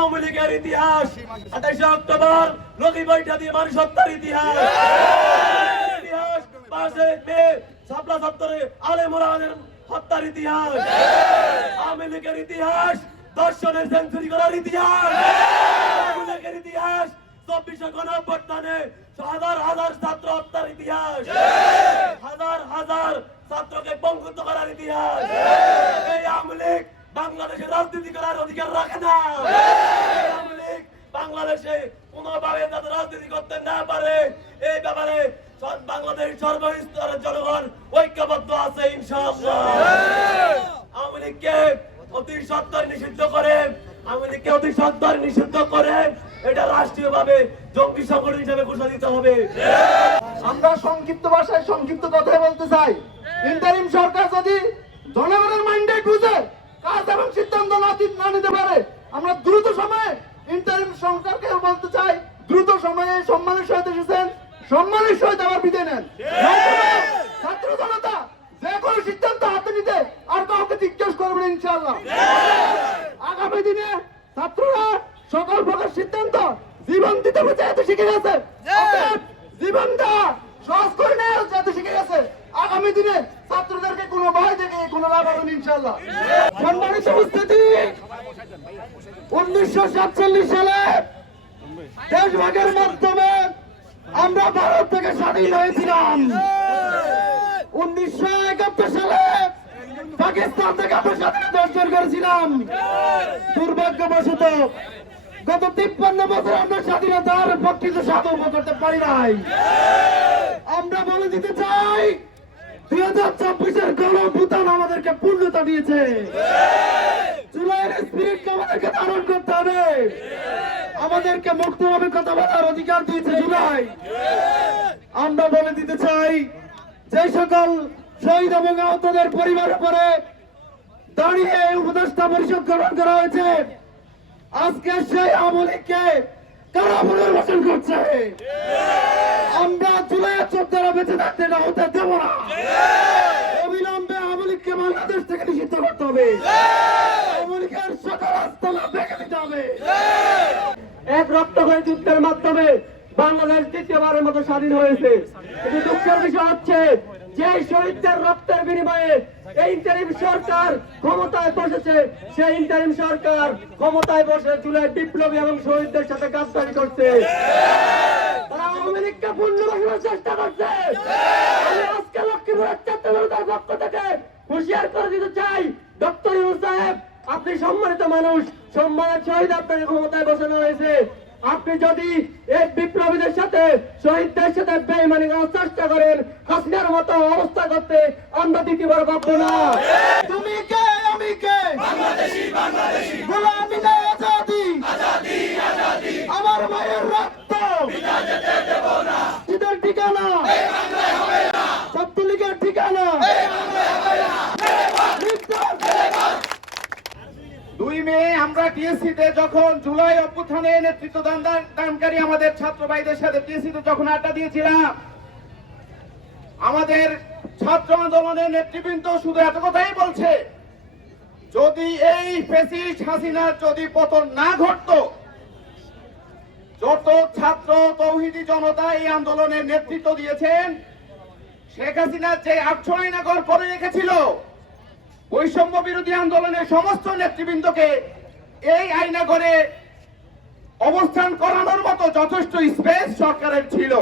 আওয়ামী লীগের ইতিহাস, 28 অক্টোবর লগি বৈঠা দিয়ে মানুষ হত্যার ইতিহাস, 5 মে শাপলা চত্বরে আলেম ওলামাদের হত্যার ইতিহাস, আওয়ামী লীগের ইতিহাস, দর্শনের সেঞ্চুরি করার ইতিহাস, আওয়ামী লীগের ইতিহাস, 24 গণঅভ্যুত্থানে হাজার হাজার ছাত্র হত্যার ইতিহাস, হাজার হাজার ছাত্রকে বঞ্চিত করার ইতিহাস। এই আওয়ামী লীগ বাংলাদেশে রাজনীতি করার অধিকার রাখে না। আওয়ামী লীগ বাংলাদেশে কোনোভাবে যাতে রাজনীতি করতে না পারে এই ব্যাপারে বাংলাদেশ সর্বস্তরের জনগণ ঐক্যবদ্ধ আছে ইনশাআল্লাহ। আওয়ামী লীগকে অতি সত্বর নিষিদ্ধ করে, আওয়ামী লীগকে অতি সত্বর নিষিদ্ধ করে এটা রাষ্ট্রীয়ভাবে জঙ্গি সংগঠন হিসেবে ঘোষণা দিতে হবে। আমরা সংক্ষিপ্ত ভাষায় সংক্ষিপ্ত কথাই বলতে চাই, ইন্টারিম সরকার যদি জনগণের মাইন্ডেট বুঝে কাজ এবং সিদ্ধান্ত না নিতে পারে, আমরা দ্রুত সময়ে ইন্টারিম সরকারকে বলতে চাই দ্রুত সময়ে সম্মানের সহিত এসেছেন, সম্মানের সহিত আবার বিদায় নেন। ছাত্র জনতা যে কোনো সিদ্ধান্ত হাতে নিতে আর কাউকে জিজ্ঞেস করবেন ইনশাআল্লাহ। আগামী দিনে ছাত্ররা সকল প্রকার সিদ্ধান্ত জীবন দিতে যেহেতু শিখে গেছে, জীবনটা সহজ করে নেওয়া যেহেতু শিখে গেছে, আগামী দিনে ছাত্রদেরকে কোনো ভয় থেকে কোনো লাভ হবে না ইনশাআল্লাহ। সম্মানিত উপস্থিতি, 1947 সালে দেশভাগের মাধ্যমে আমরা ভারত থেকে স্বাধীন হয়েছিলাম। 1971 সালে পাকিস্তান থেকে আমরা স্বাধীনতা অর্জন করেছিলাম। দুর্ভাগ্যবশত গত 53 বছর আমরা স্বাধীনতার প্রকৃত সাধন করতে পারি নাই। আমরা বলে দিতে চাই 2024-এর গণঅভ্যুত্থান আমাদেরকে পূর্ণতা দিয়েছে। জুলাইয়ের স্পিরিটকে আমাদেরকে ধারণ করতে হবে, আমাদেরকে মুক্তভাবে কথা বলার অধিকার দিয়েছে জুলাই। আমরা বলে দিতে চাই যে সকল শহীদ এবং আহতদের পরিবারের পরে দাঁড়িয়ে উপদেষ্টা পরিষদ গঠন করা হয়েছে, আজকে সেই আওয়ামী লীগকে কারা পুনর্বাসন করছে। আমরা জুলাইয়ের চোদ্দরা বেঁচে থাকতে না হতে দেব না। অবিলম্বে আওয়ামী লীগকে বাংলাদেশ থেকে নিষিদ্ধ করতে হবে, আওয়ামী লীগের সকল আস্তানা ভেঙে দিতে হবে। এক রক্তক্ষয়ী যুদ্ধের মাধ্যমে বাংলাদেশ দ্বিতীয়বারের মতো স্বাধীন হয়েছে। কিন্তু দুঃখের বিষয় হচ্ছে যে শহীদদের রক্তের বিনিময়ে এই ইন্টারিম সরকার ক্ষমতায় বসেছে, সেই ইন্টারিম সরকার ক্ষমতায় বসে জুলাই বিপ্লবী এবং শহীদদের সাথে গাদ্দারি করছে। তারা আওয়ামী লীগকে পুনর্বাসনের চেষ্টা করছে। আমি আজকে লক্ষ্মীপুরের ছাত্র জনতার পক্ষ থেকে হুঁশিয়ার করে দিতে চাই, ডক্টর ইউনূস সাহেব, আপনি সম্মানিত মানুষ, সম্মানের সহিত আপনাকে ক্ষমতায় বসানো হয়েছে। আপনি যদি এই বিপ্লবীদের সাথে শহীদদের সাথে বেইমানি করার চেষ্টা করেন, হাসিনার মতো অবস্থা করতে আমরা দ্বিতীয়বার ভাববো না। তুমি কে আমি কে, বাংলাদেশি বাংলাদেশি, গোলামি না আজাদি, আজাদি আজাদি, আমার মায়ের রক্ত বিনা যেতে দেব না। এদের ঠিকানা এই বাংলায় হবে না, ছাত্রলীগের ঠিকানা এই বাংলায় হবে না। 2 মে আমরা টিএসসিতে যখন জুলাই অভ্যুত্থানে নেতৃত্ব দানকারী আমাদের ছাত্র ভাইদের সাথে টিএসসিতে যখন আড্ডা দিয়েছিলাম, আমাদের ছাত্র আন্দোলনের নেতৃবৃন্দ শুধু এত কথাই বলছে, যদি এই ফ্যাসিস্ট হাসিনার যদি পতন না ঘটতো, যত ছাত্র তৌহিদি জনতা এই আন্দোলনের নেতৃত্ব দিয়েছেন, শেখ হাসিনার যে 800 আইনাগর করে রেখেছিল, বৈষম্য বিরোধী আন্দোলনের সমস্ত নেতৃবৃন্দকে এই আইনাগরে অবস্থান করানোর মতো যথেষ্ট স্পেস সরকারের ছিল।